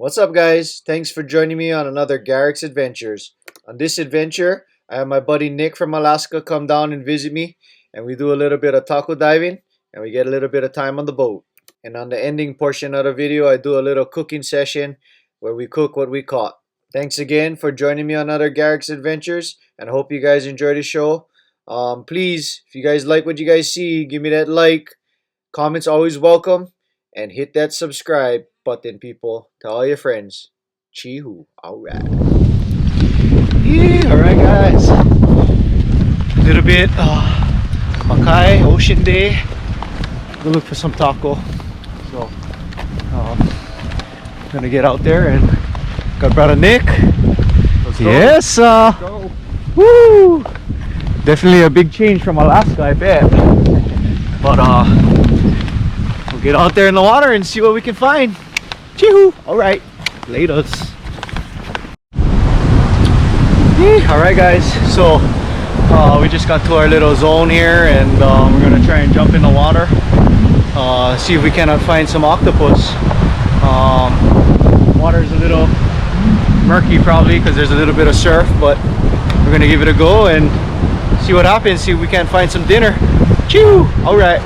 What's up, guys? Thanks for joining me on another Garrick's Adventures. On this adventure, I have my buddy Nick from Alaska come down and visit me, and we do a little bit of taco diving, and we get a little bit of time on the boat. And on the ending portion of the video, I do a little cooking session where we cook what we caught. Thanks again for joining me on other Garrick's Adventures, and I hope you guys enjoy the show. Please, if you guys like what you guys see, give me that like. Comments always welcome, and hit that subscribe button, people. Tell all your friends. Chee-hoo. Alright. Yeah, alright, guys. A little bit Makai, ocean day. Go look for some taco. So, gonna get out there and got brother Nick. Let's go. Yes, Go. woo! Definitely a big change from Alaska, I bet. But we'll get out there in the water and see what we can find. Chee-hoo! Alright, laters. Alright, guys, so we just got to our little zone here, and we're gonna try and jump in the water, see if we cannot find some octopus. Water's a little murky probably because there's a little bit of surf, but we're gonna give it a go and see what happens, see if we can't find some dinner. Choo! Alright.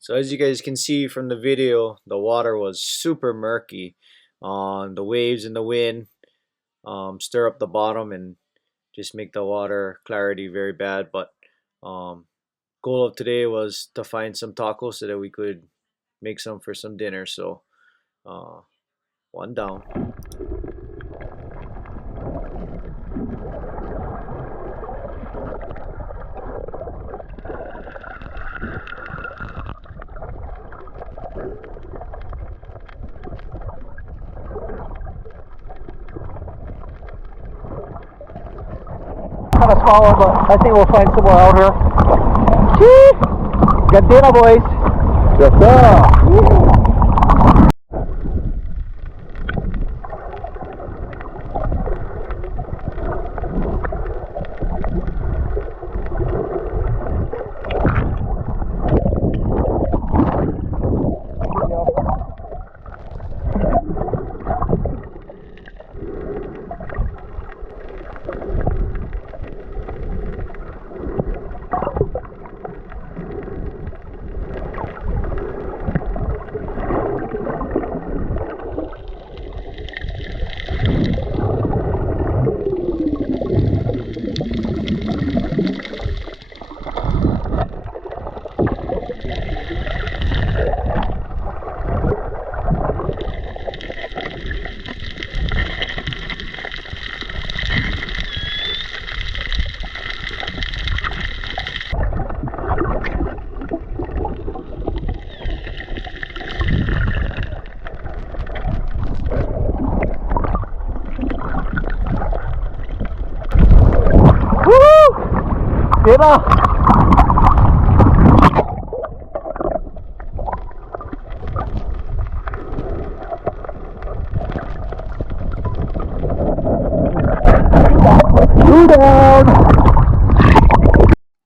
So as you guys can see from the video, the water was super murky. The waves and the wind stir up the bottom and just make the water clarity very bad. But goal of today was to find some tacos so that we could make some for some dinner. So one down. Kind of smaller, but I think we'll find some more out here. Chee! Got dinner, boys. Yes, sir. Dinner!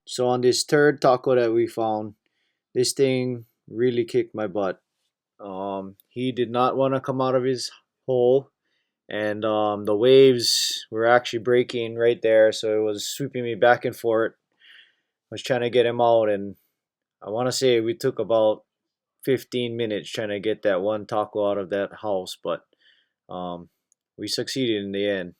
So on this third taco that we found, this thing really kicked my butt. He did not want to come out of his hole, and the waves were actually breaking right there, so it was sweeping me back and forth. I was trying to get him out, and I want to say we took about 15 minutes trying to get that one taco out of that house, but we succeeded in the end.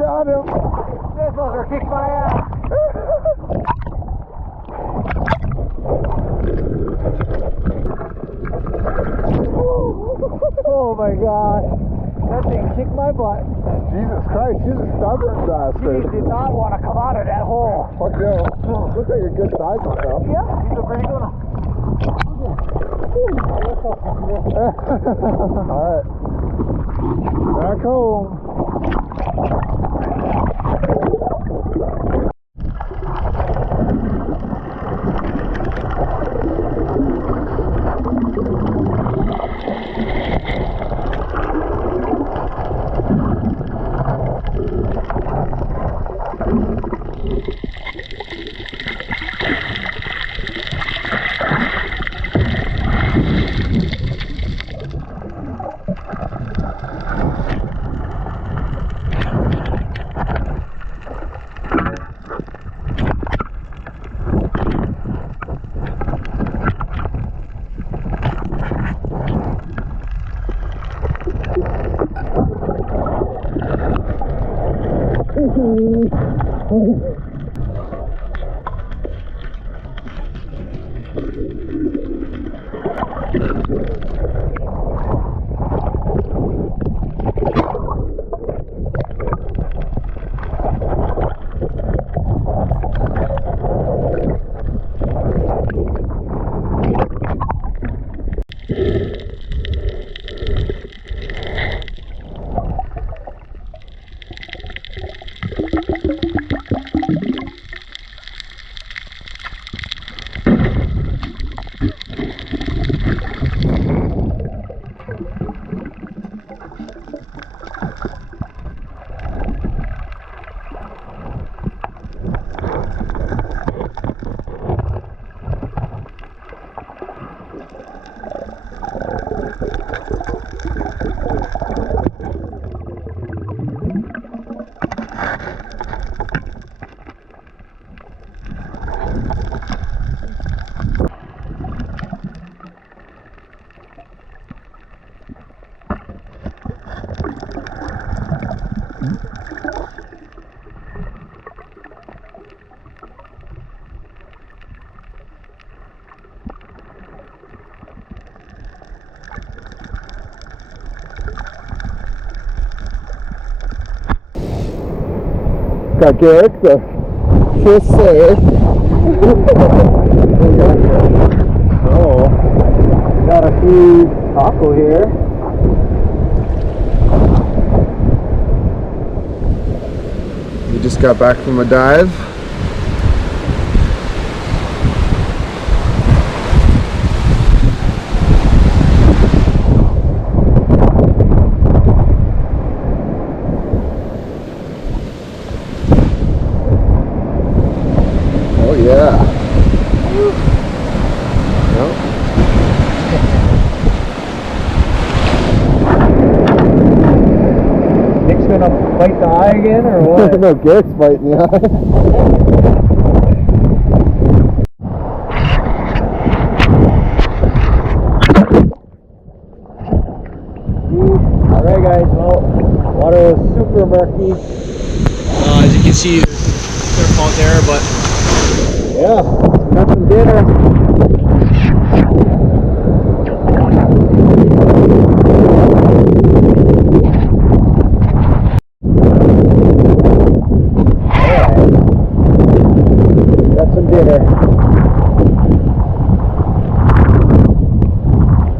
Got him. This fucker kicked my ass. Oh my god. That thing kicked my butt. Jesus Christ, she's a stubborn bastard. He did not want to come out of that hole. Fuck no. Looks like a good size one though. Yeah, he's a pretty good one. Alright. Back home. Got Garrick, the fish sayer. Oh, got a few Tako here. We just got back from a dive. Oh yeah. Yep. Nick's gonna bite the eye again, or what? No, Garrick's biting the eye. Alright guys, well, water was super murky. As you can see, they're out there, but Yeah, got some dinner. Got some dinner.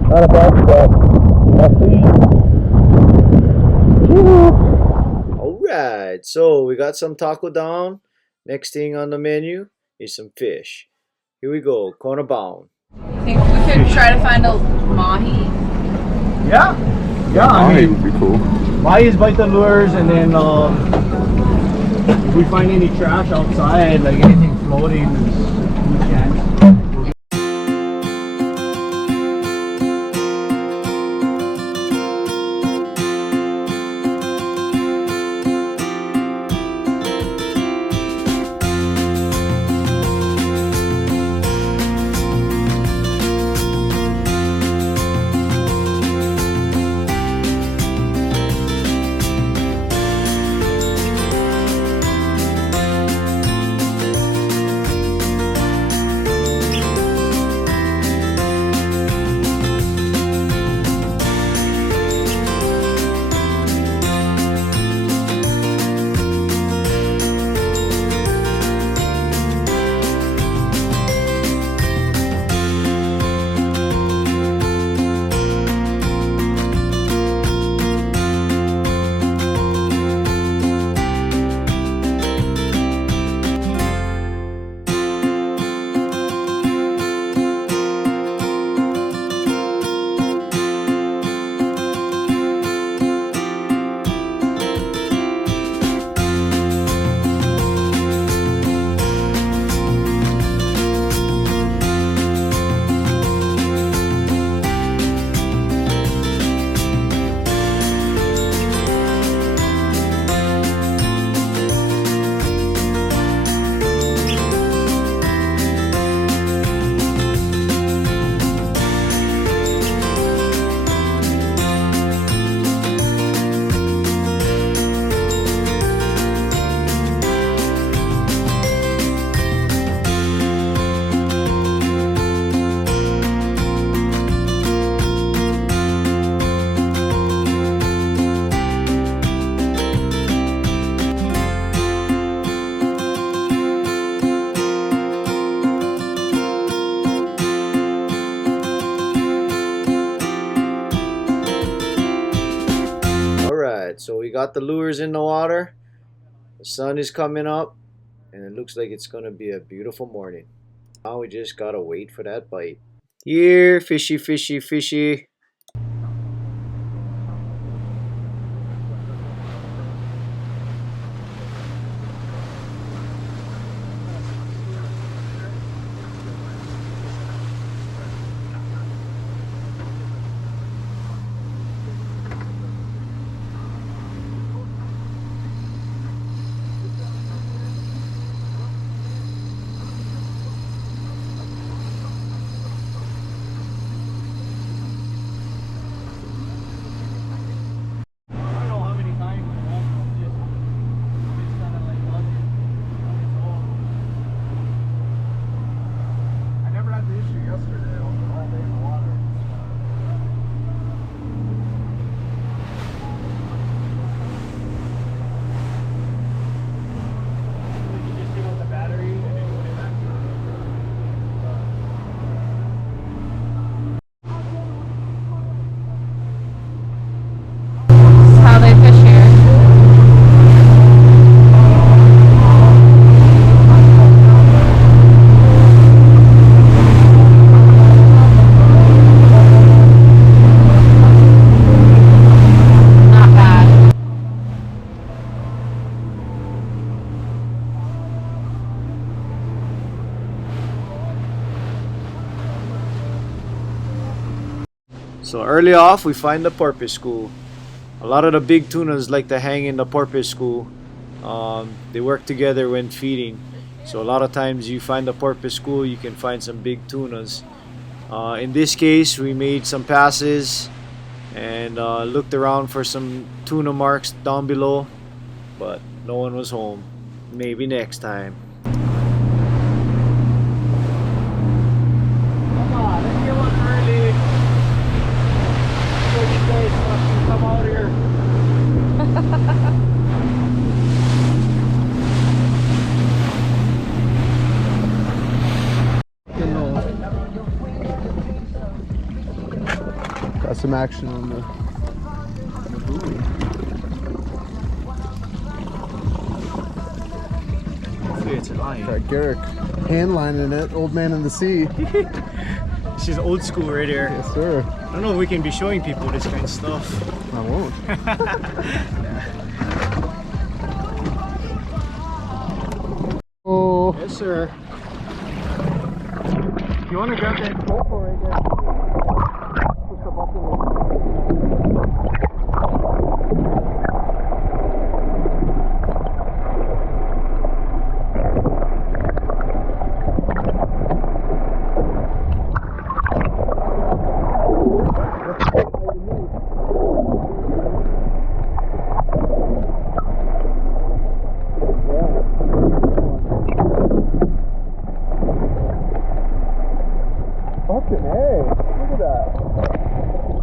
Not a bad spot. Nothing. alright. So we got some taco down. Next thing on the menu is some fish. Here we go, corner bound. Think we could try to find a mahi. Yeah. Yeah, I mean, would be cool. Mahis bite the lures, and then if we find any trash outside, like anything floating, there's a good chance. got the lures in the water. The sun is coming up, and it looks like it's gonna be a beautiful morning. Now we just gotta wait for that bite. Here, fishy, fishy, fishy. How they fish here. Not bad. So early off, we find the porpoise school. A lot of the big tunas like to hang in the porpoise school. They work together when feeding. So a lot of times you find the porpoise school, you can find some big tunas. In this case, we made some passes and looked around for some tuna marks down below, but no one was home. Maybe next time. Come on, let's get one early. So you guys fucking come out here. Got some action on the buoy. Hopefully it's an Ahi. Got Garrick hand lining it, old man in the sea. This is old school right here. Yes, sir. I don't know if we can be showing people this kind of stuff. I won't. Oh, Yes, sir. You want to grab that GoPro right there? Push the button. fucking hey! Look at that.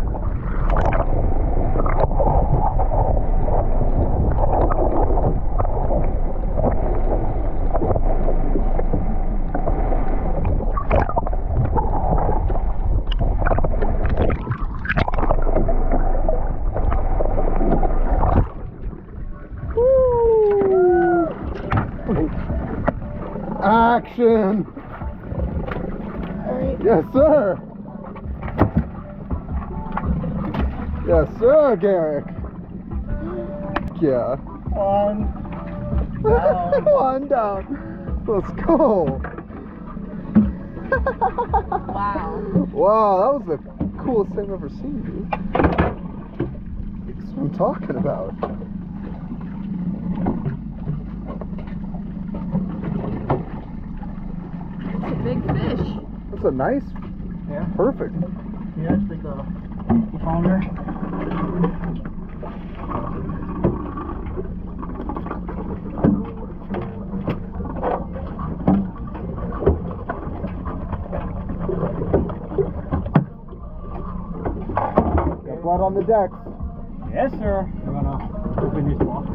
Action! Yes, sir! Yes, sir, Garrick! Yeah. One down. One down. Let's go! Wow. Wow, that was the coolest thing I've ever seen, dude. That's what I'm talking about. It's a big fish. That's a nice, Yeah. perfect. Yeah, it's like a pounder. Got blood on the decks. Yes, sir. We're gonna open this box.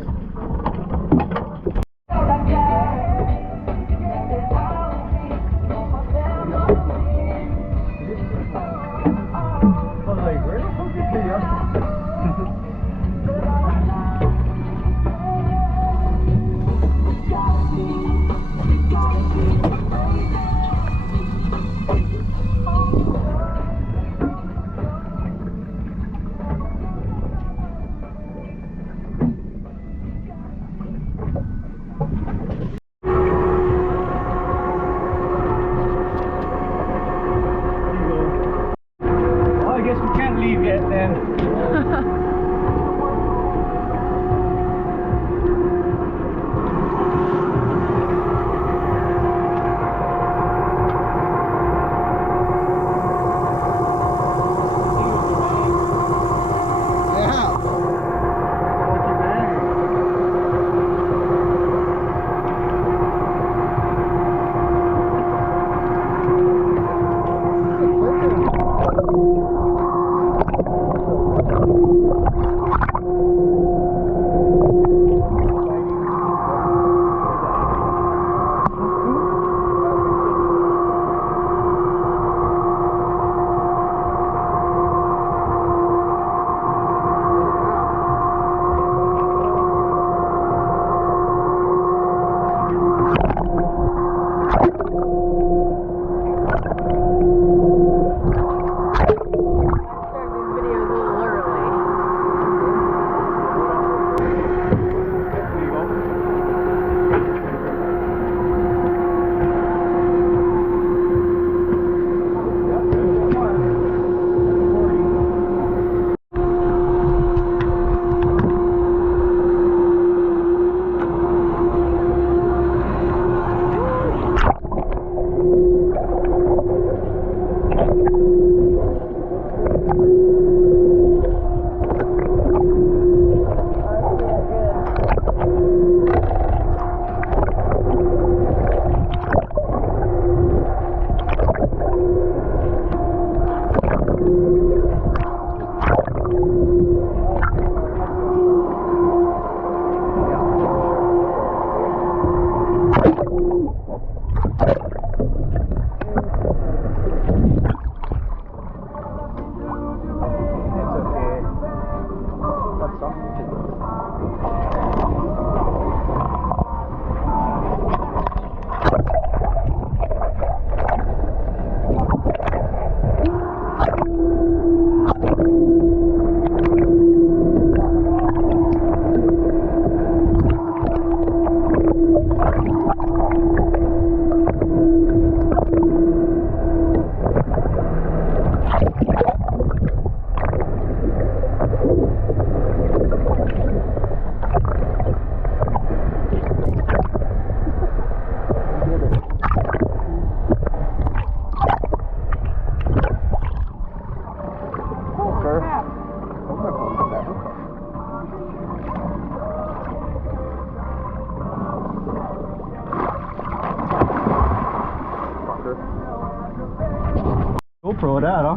GoPro that, huh?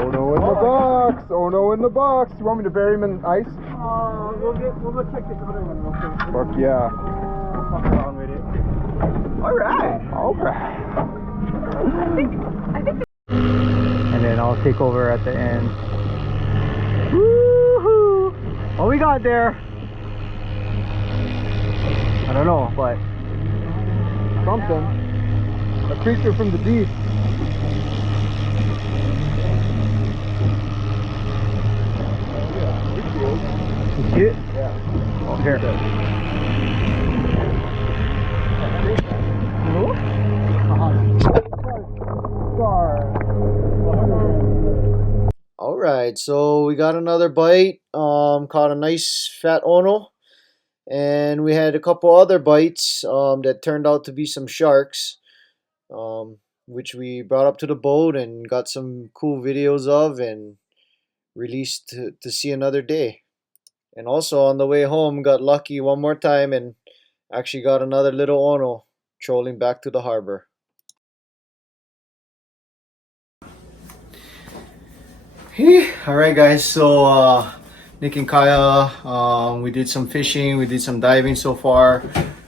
Oh no in the box! Oh no in the box! You want me to bury him in ice? We'll go check this other one real quick. Fuck yeah. Fuck around with it. Alright! Alright. I think And then I'll take over at the end. Woohoo! What we got there? I don't know, but Something. A creature from the deep. you see it? Yeah. Oh, here. Hello? All right, so we got another bite. Caught a nice fat Ono, and we had a couple other bites that turned out to be some sharks, which we brought up to the boat and got some cool videos of and released to see another day. And also on the way home, got lucky one more time and actually got another little Ono trolling back to the harbor. Alright guys, so Nick and Kaya, we did some fishing, we did some diving so far.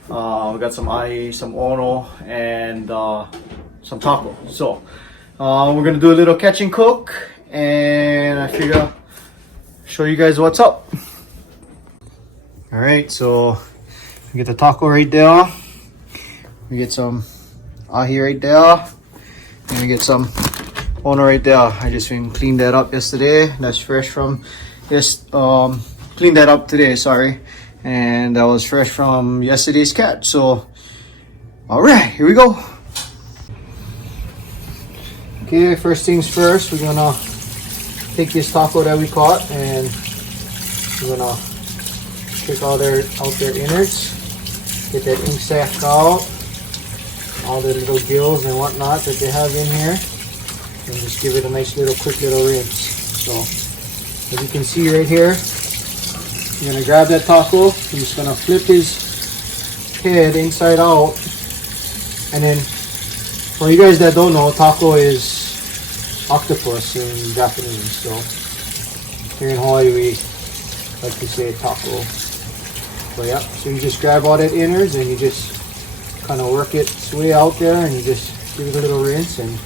We got some Ahi, some Ono, and some Tako. So we're gonna do a little catch and cook, and I figure show you guys what's up. Alright, so we get the Tako right there. We get some Ahi right there. And we get some Ono right there. I just cleaned that up yesterday. That's fresh from cleaned that up today, sorry. And that was fresh from yesterday's catch. So alright, here we go. Okay, first things first, we're gonna take this Tako that we caught and we're gonna take out their innards, get that ink sac out, all the little gills and whatnot that they have in here, and just give it a nice little quick little rinse. So as you can see right here, you're gonna grab that Tako, you're just gonna flip his head inside out, and then for you guys that don't know, Tako is octopus in Japanese. So here in Hawaii we like to say Tako. So yeah, so you just grab all that innards and you just kind of work its way out there and you just give it a little rinse and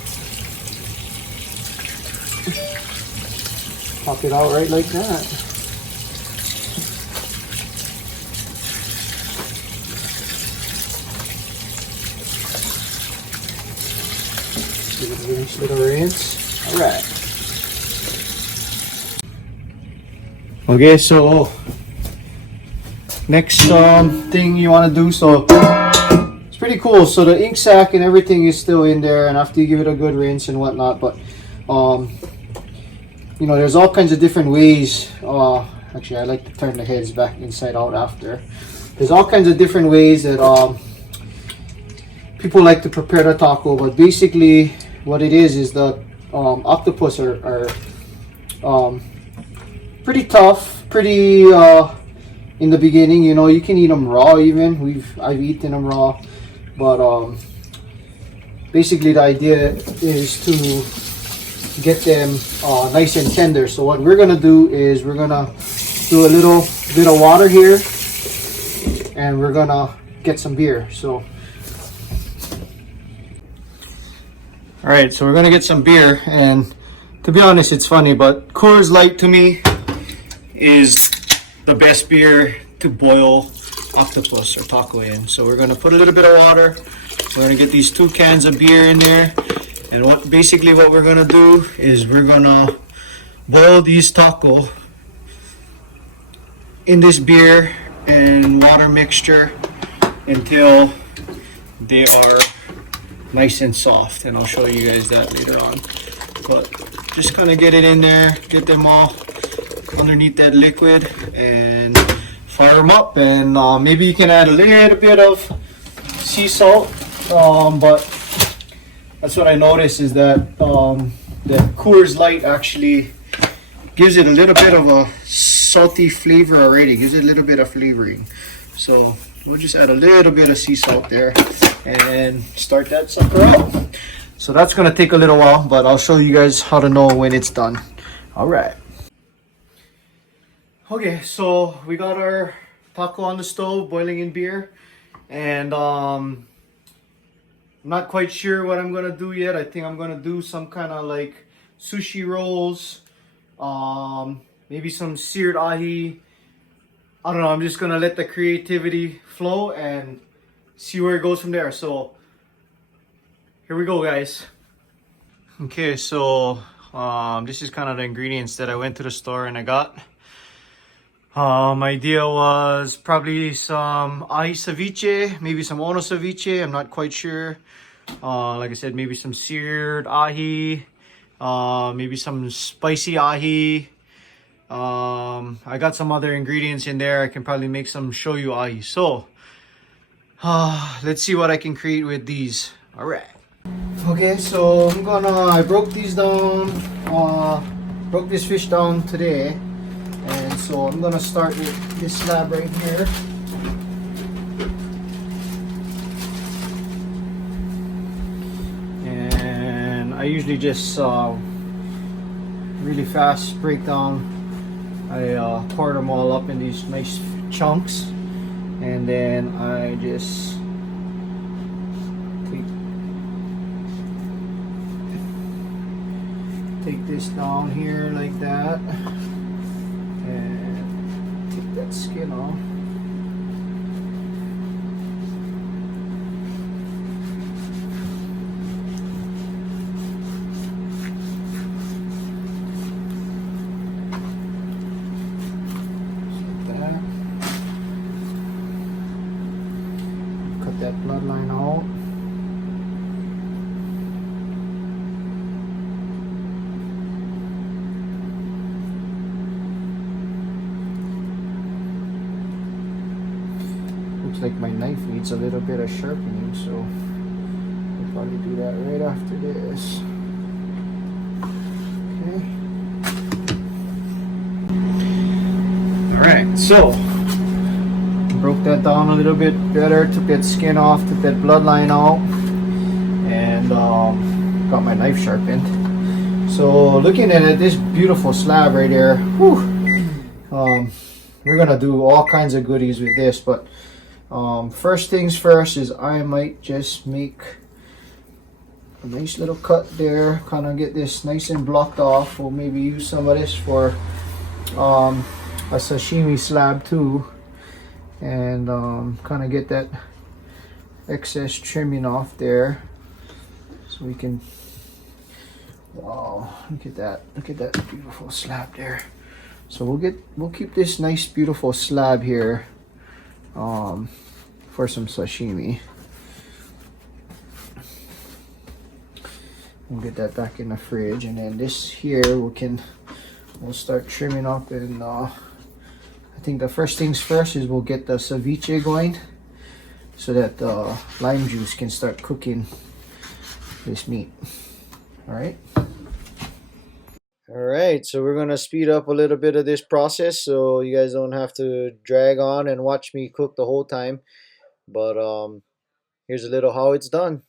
pop it out right like that. Give it a nice little rinse. Alright. Okay, so next thing you want to do, so it's pretty cool. So the ink sac and everything is still in there, and after you give it a good rinse and whatnot, but you know, there's all kinds of different ways. Actually, I like to turn the heads back inside out after. There's all kinds of different ways that people like to prepare the Tako, but basically what it is the octopus are pretty tough, pretty in the beginning. You know, you can eat them raw even. I've eaten them raw, but basically the idea is to get them nice and tender. So what we're gonna do is we're gonna do a little bit of water here, and we're gonna get some beer. So All right, so we're gonna get some beer, and to be honest, it's funny, but Coors Light to me is the best beer to boil octopus or taco in. So we're gonna put a little bit of water. We're gonna get these 2 cans of beer in there, and what we're gonna do is we're gonna boil these taco in this beer and water mixture until they are nice and soft, and I'll show you guys that later on. But just kind of get it in there, get them all underneath that liquid, and fire them up. And maybe you can add a little bit of sea salt, but that's what I noticed is that the Coors Light actually gives it a little bit of a salty flavor already, gives it a little bit of flavoring. So we'll just add a little bit of sea salt there and start that sucker out. So that's gonna take a little while, but I'll show you guys how to know when it's done. All right. Okay, so we got our taco on the stove, boiling in beer, and I'm not quite sure what I'm gonna do yet. I think I'm gonna do some kind of like sushi rolls, maybe some seared ahi. I don't know, I'm just gonna let the creativity flow and see where it goes from there. So here we go, guys. Okay, so this is kind of the ingredients that I went to the store and I got. My idea was probably some ahi ceviche, maybe some ono ceviche, I'm not quite sure. Like I said, maybe some seared ahi, maybe some spicy ahi. I got some other ingredients in there. I can probably make some shoyu ahi. So let's see what I can create with these. All right. Okay, so I broke these down, broke this fish down today, and so I'm gonna start with this slab right here. And I usually just really fast break down. I pour them all up in these nice chunks, and then I just take this down here like that and take that skin off. Cut that bloodline out. Looks like my knife needs a little bit of sharpening, so I'll probably do that right after this. Okay. Alright, so broke that down a little bit better, took that skin off, took that bloodline out, and got my knife sharpened. So looking at it, this beautiful slab right there, whew, we're gonna do all kinds of goodies with this, but first things first is I might just make a nice little cut there, kind of get this nice and blocked off. We'll maybe use some of this for a sashimi slab too, and kind of get that excess trimming off there, so we can, wow, look at that beautiful slab there. So we'll keep this nice beautiful slab here for some sashimi. We'll get that back in the fridge, and then this here we'll start trimming up. And I think the first things first is we'll get the ceviche going, so that the lime juice can start cooking this meat. All right. All right, so we're gonna speed up a little bit of this process so you guys don't have to drag on and watch me cook the whole time. But here's a little how it's done.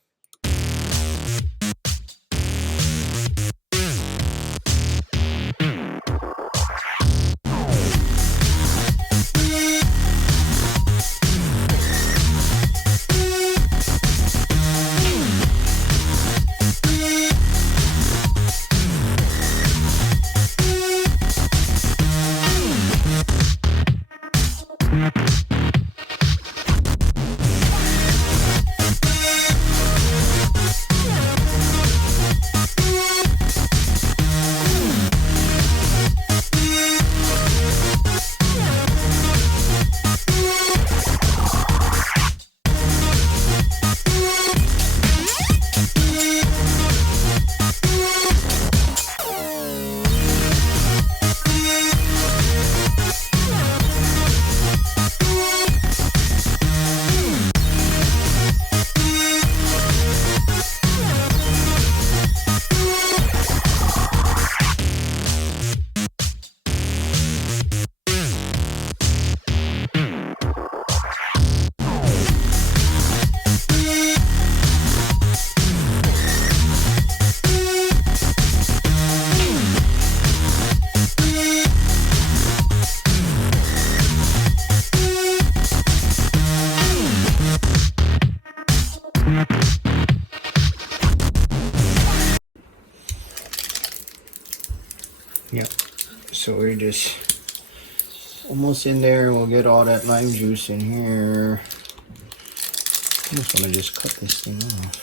So we're just almost in there. We'll get all that lime juice in here. I just want to just cut this thing off.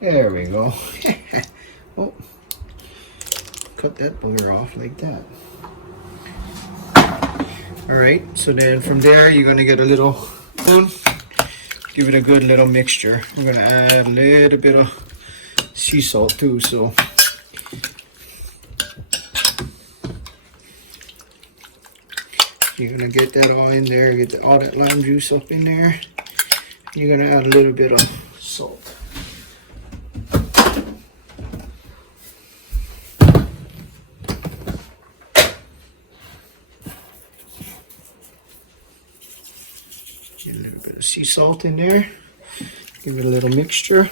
There we go. Oh, cut that booger off like that. Alright, so then from there you're going to get a little spoon. Give it a good little mixture. We're going to add a little bit of sea salt too, so you're going to get that all in there, get all that lime juice up in there. You're going to add a little bit of salt. Get a little bit of sea salt in there. Give it a little mixture.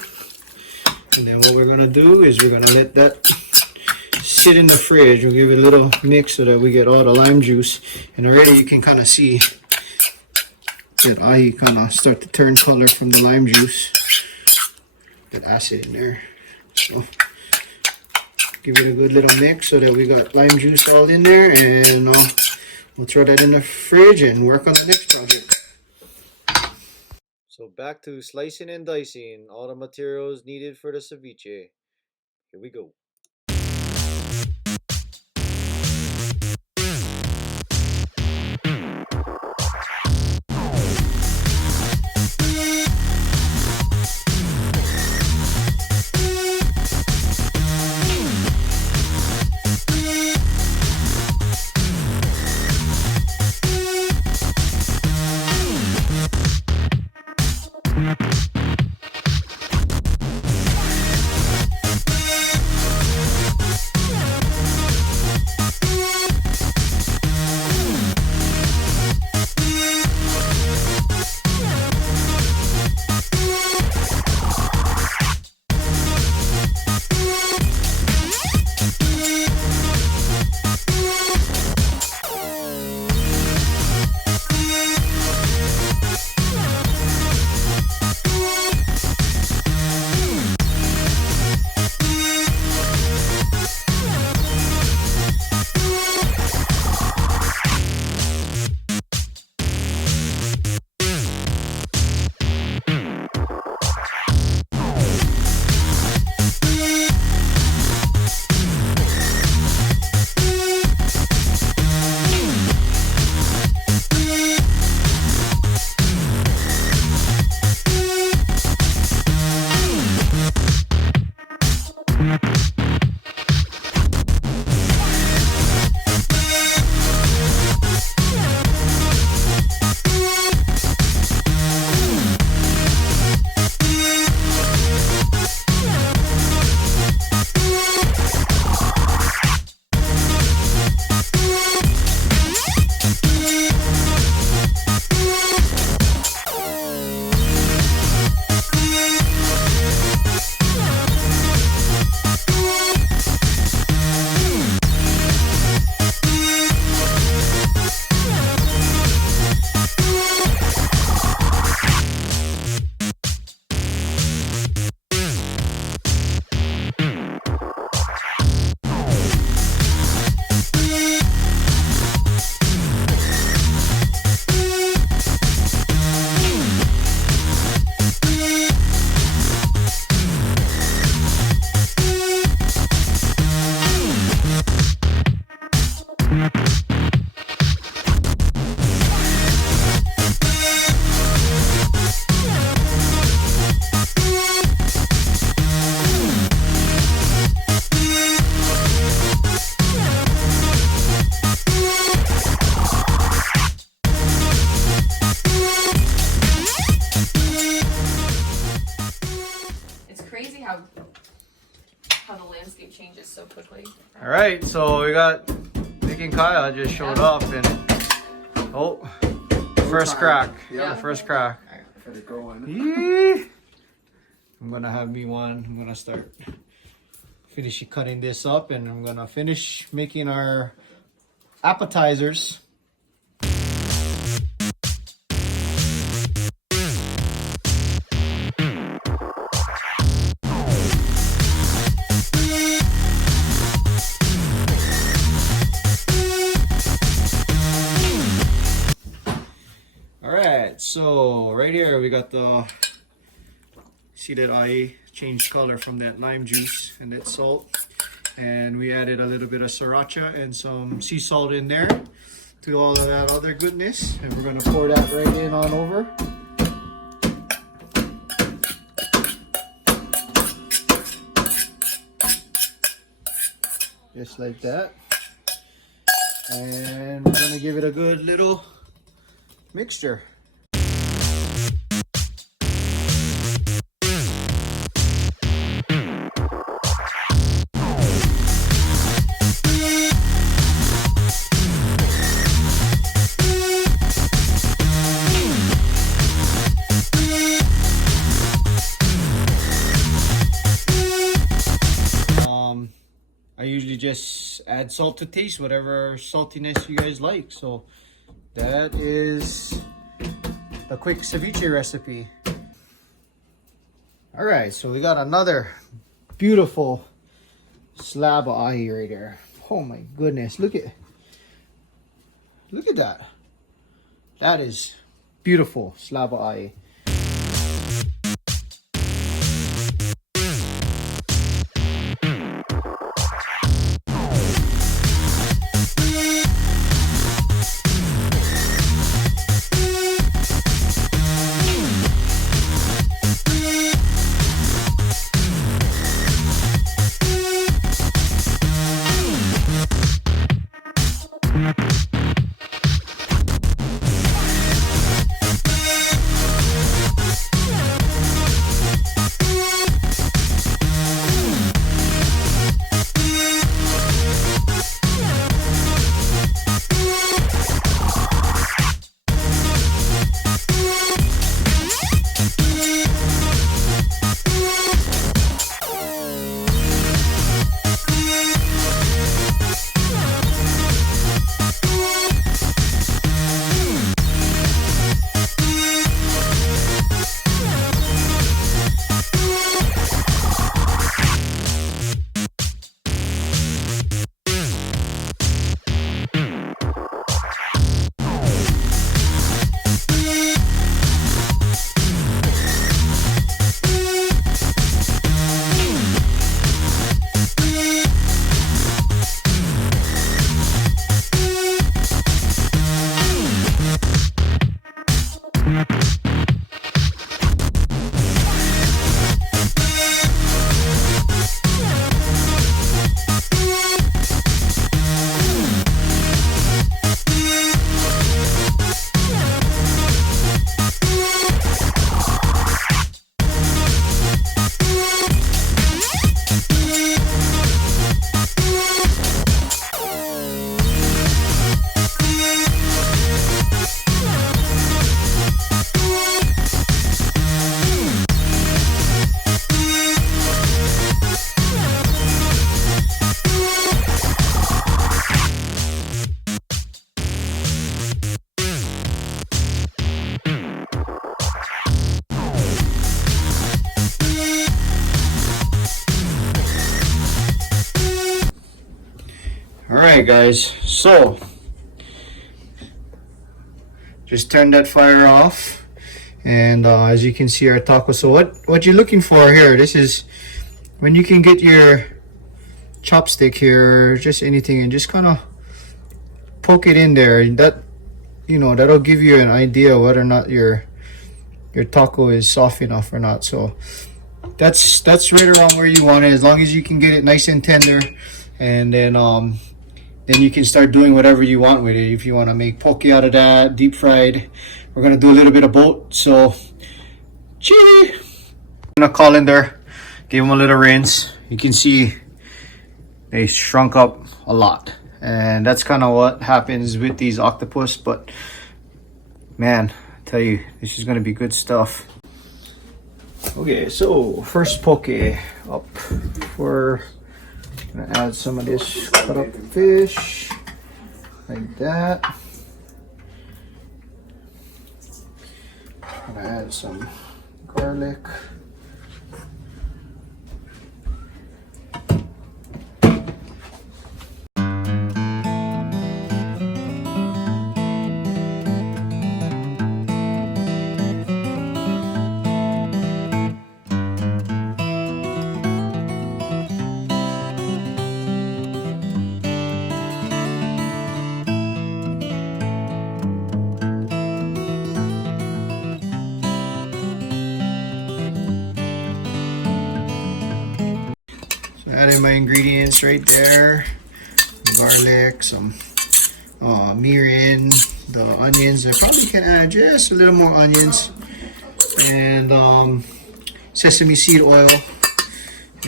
And then what we're going to do is we're going to let that sit in the fridge. We'll give it a little mix so that we get all the lime juice. And already you can kind of see that ahi kind of start to turn color from the lime juice. That acid in there. So give it a good little mix so that we got lime juice all in there. And we'll throw that in the fridge and work on the next project. So back to slicing and dicing all the materials needed for the ceviche. Here we go. how the landscape changes so quickly. All right, so we got Nick and Kaya just showed up, and oh, first crack. Yeah. The first crack. Got it going. Yee. I'm gonna have me one. I'm gonna start finishing cutting this up, and I'm gonna finish making our appetizers. So right here we got the, see that I changed color from that lime juice and that salt, and we added a little bit of sriracha and some sea salt in there to all of that other goodness, and we're going to pour that right in on over. Just like that. And we're going to give it a good little mixture. I usually just add salt to taste, whatever saltiness you guys like. So that is the quick ceviche recipe. All right, so we got another beautiful slab of ahi right there. Oh my goodness, look at that. That is beautiful slab of ahi. Alright guys, so just turn that fire off, and as you can see our taco. So what you're looking for here, this is when you can get your chopstick here, just anything, and just kind of poke it in there. That, you know, that'll give you an idea whether or not your taco is soft enough or not. So that's right around where you want it, as long as you can get it nice and tender, and then you can start doing whatever you want with it. If you want to make poke out of that, deep fried, we're gonna do a little bit of both. So chili, I'm gonna call in there, give them a little rinse. You can see they shrunk up a lot, and that's kind of what happens with these octopus. But man, I tell you, this is gonna be good stuff. Okay, so first poke up, we're gonna add some of this cut up fish like that. I'm gonna add some garlic. adding my ingredients right there. Garlic, some mirin, the onions. I probably can add just a little more onions, and sesame seed oil,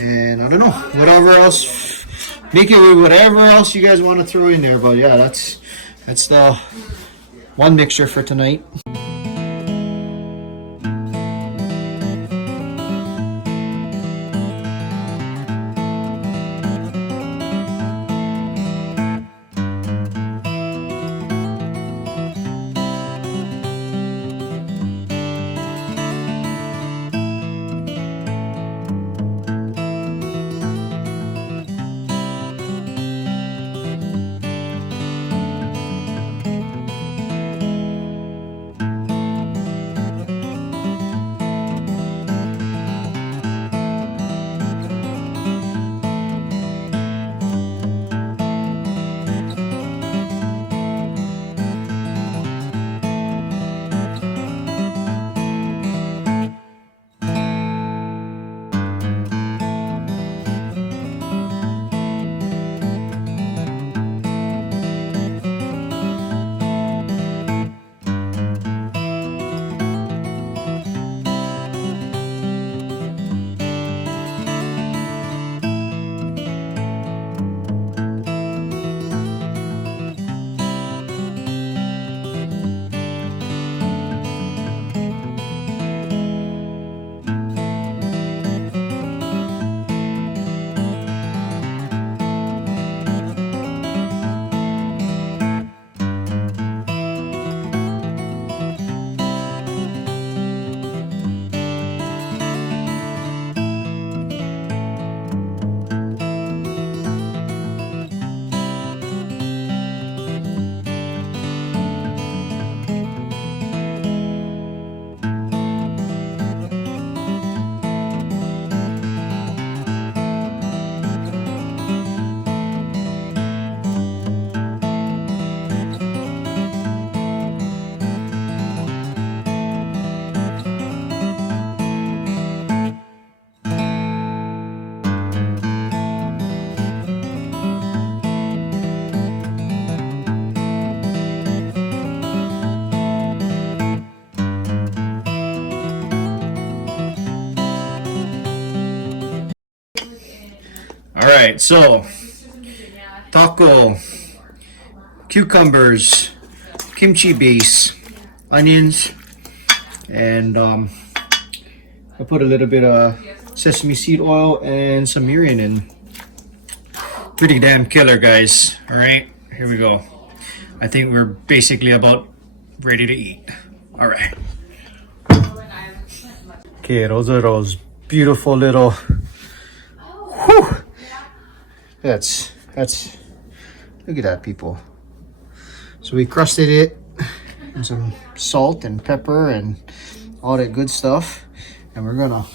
and I don't know, whatever else. Make it with whatever else you guys want to throw in there. But yeah, that's the one mixture for tonight. Alright, so taco, cucumbers, kimchi base, onions, and I put a little bit of sesame seed oil and some mirin in. Pretty damn killer, guys. Alright, here we go. I think we're basically about ready to eat. Alright. Okay, those are those beautiful little... Whew. That's look at that, people. So we crusted it and some salt and pepper and all that good stuff, and we're gonna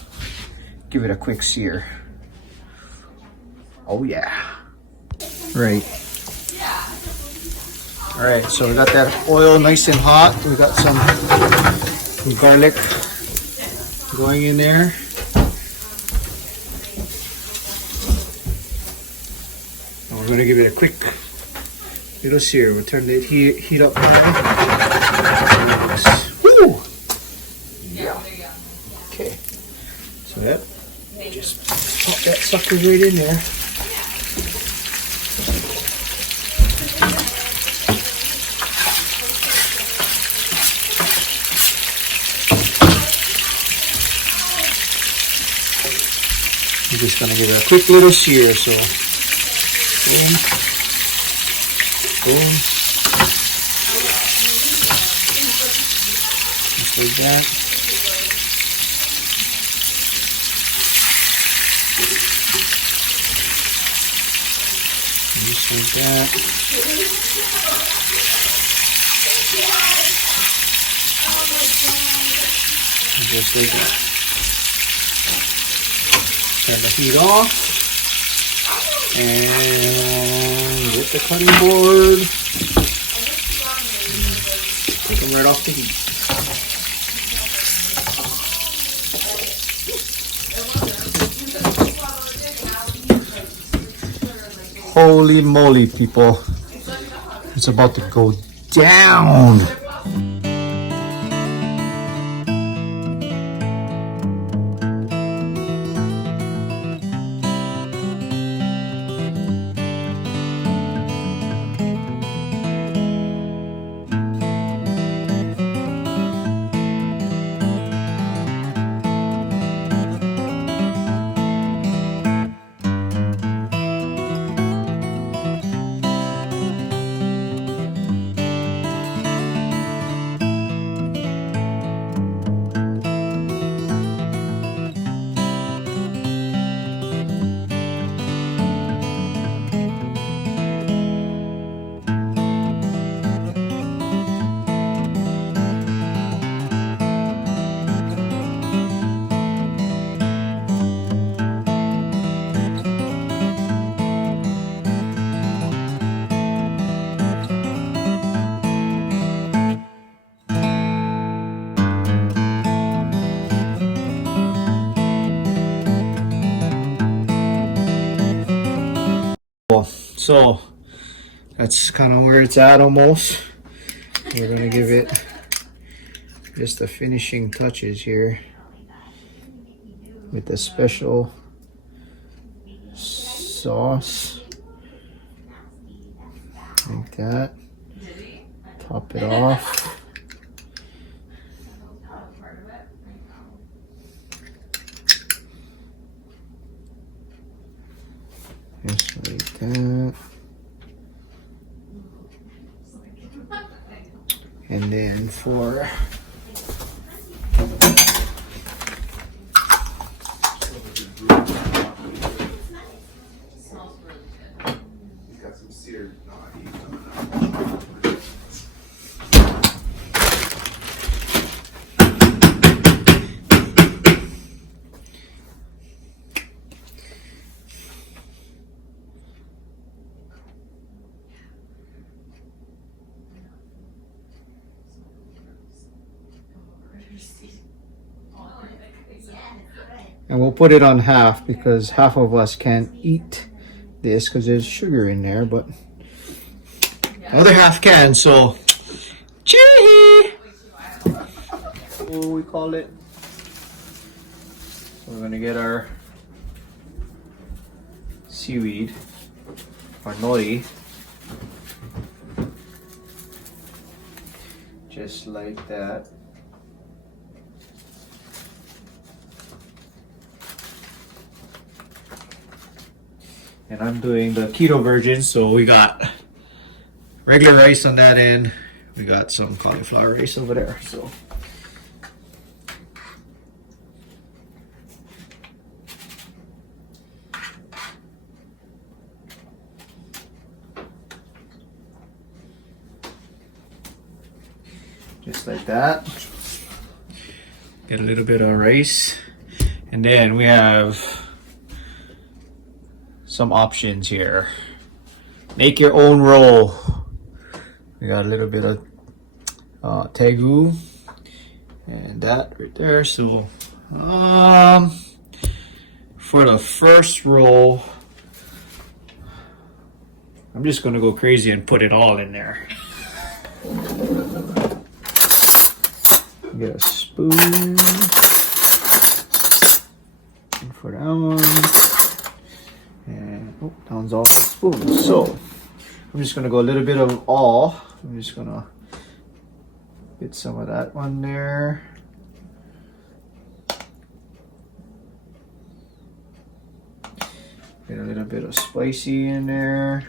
give it a quick sear. Oh yeah. Right. All right, so we got that oil nice and hot. We got some garlic going in there. We're gonna give it a quick little sear. We'll turn the heat up high. Woo! Yeah. Okay. So that, just pop that sucker right in there. I'm just gonna give it a quick little sear. So. Boom. Boom. Just like that. Just like that. Just like that. Turn the heat off. And with the cutting board, take them right off the heat. Holy moly, people. It's about to go down. So that's kind of where it's at almost. We're gonna give it just the finishing touches here with the special sauce like that. Top it off. Just like that. And then for Got some seared Ahi. and we'll put it on half because half of us can't eat this because there's sugar in there, but the other half can, so chee! What we call it? So we're gonna get our seaweed, our nori, just like that. And I'm doing the keto version, so we got regular rice on that end. We got some cauliflower rice over there, so. Just like that. Get a little bit of rice. And then we have some options here. Make your own roll. We got a little bit of Tako and that right there. So for the first roll, I'm just gonna go crazy and put it all in there. Get a spoon for that one. And oh, that one's all the spoons. So I'm just gonna go a little bit of all. I'm just gonna get some of that one there. Get a little bit of spicy in there.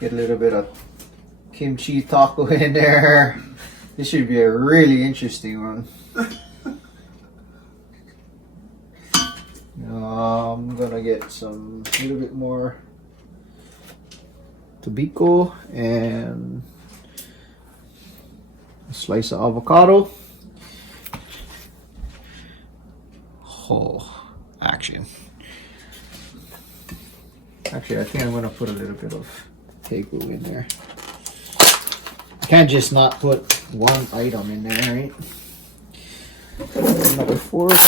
Get a little bit of kimchi taco in there. This should be a really interesting one. I'm gonna get some a little bit more tobiko and a slice of avocado. Oh, action. Actually, I think I'm gonna put a little bit of Tako in there. I can't just not put one item in there, right? Another fork.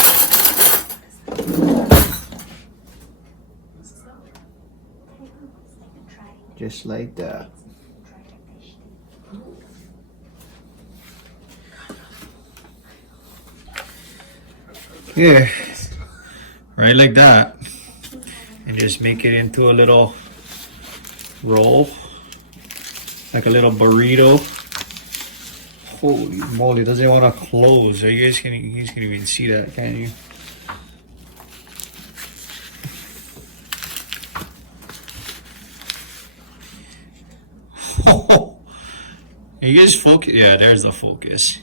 Just like that. Yeah, right like that. And just make it into a little roll, like a little burrito. Holy moly, doesn't want to close. You guys can even see that, can you? You guys focus? Yeah, there's the focus.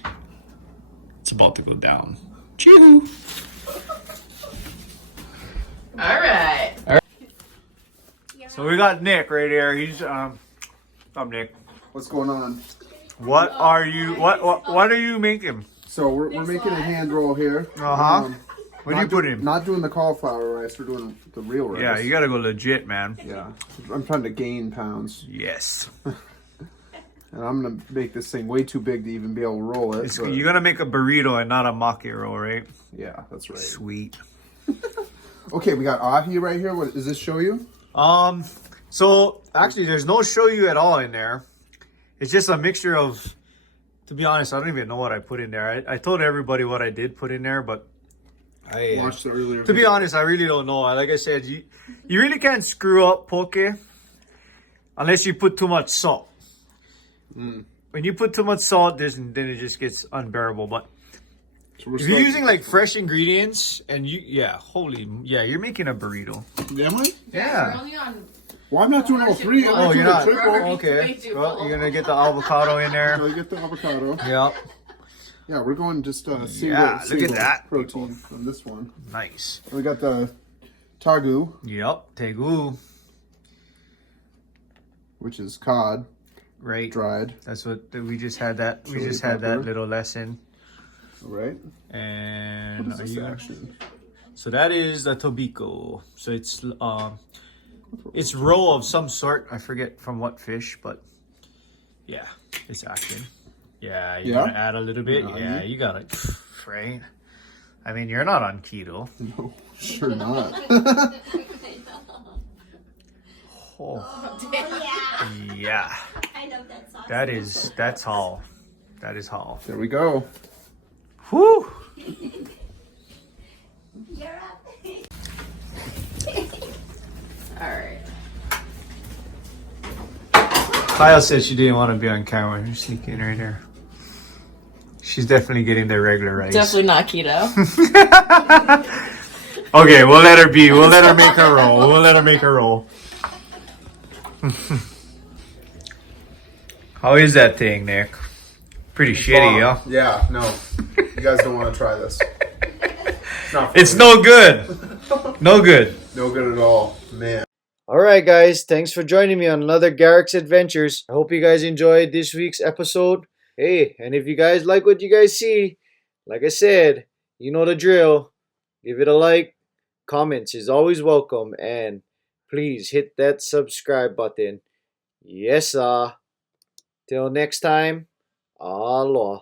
It's about to go down. Choo! All right. So we got Nick right here. He's I'm Nick. What's going on? What are you making? So we're making a hand roll here. What do you put in? Not doing the cauliflower rice. We're doing the real rice. Yeah, you gotta go legit, man. Yeah, I'm trying to gain pounds, Yes. and I'm gonna make this thing way too big to even be able to roll it. but- You're gonna make a burrito and not a maki roll, right? yeah, that's right. Sweet. Okay, we got ahi right here. What does this show you? So actually, there's no shoyu at all in there. It's just a mixture of. To be honest, I don't even know what I put in there. I told everybody what I did put in there, but I Watched the earlier. to be honest, I really don't know. Like I said, you really can't screw up poke unless you put too much salt. When you put too much salt, then it just gets unbearable. But So if you're using like fresh ingredients and you're making a burrito. Am I? Yeah. We're only on. Well, I'm not doing all three. I'm Oh, doing you're the not. triple. Okay. Well, you're gonna get the avocado in there. So you get the avocado. Yep. Yeah, we're going just single, Yeah, look at single that. protein on this one. Nice. We got the tagu, Yep. Tegu. which is cod Right. dried. That's what we just had. That we Chili just had that pepper. little lesson. All right. And What is this action? so that is the tobiko. So it's roe of some sort. I forget from what fish, but yeah, it's action. Yeah, you Yeah? gotta add a little bit. Yeah, you gotta, right? I mean, you're not on keto. No, sure not. Oh, Yeah, yeah. I love that sauce. That's all. That is all. There we go. Whew. You're up. All right. Kyle said she didn't want to be on camera. You're sneaking right here. She's definitely getting the regular rice. Definitely not keto. Okay, we'll let her be. We'll let her make her roll. We'll let her make her roll. How is that thing, Nick? Pretty shitty, huh? Yeah, no. You guys don't want to try this. It's not It's funny. no good. No good. No good at all. Man. Alright guys, thanks for joining me on another Garrick's Adventures. I hope you guys enjoyed this week's episode. Hey, and if you guys like what you guys see, like I said, you know the drill. Give it a like. Comments is always welcome. And please hit that subscribe button. Yes, sir. Till next time, aloha.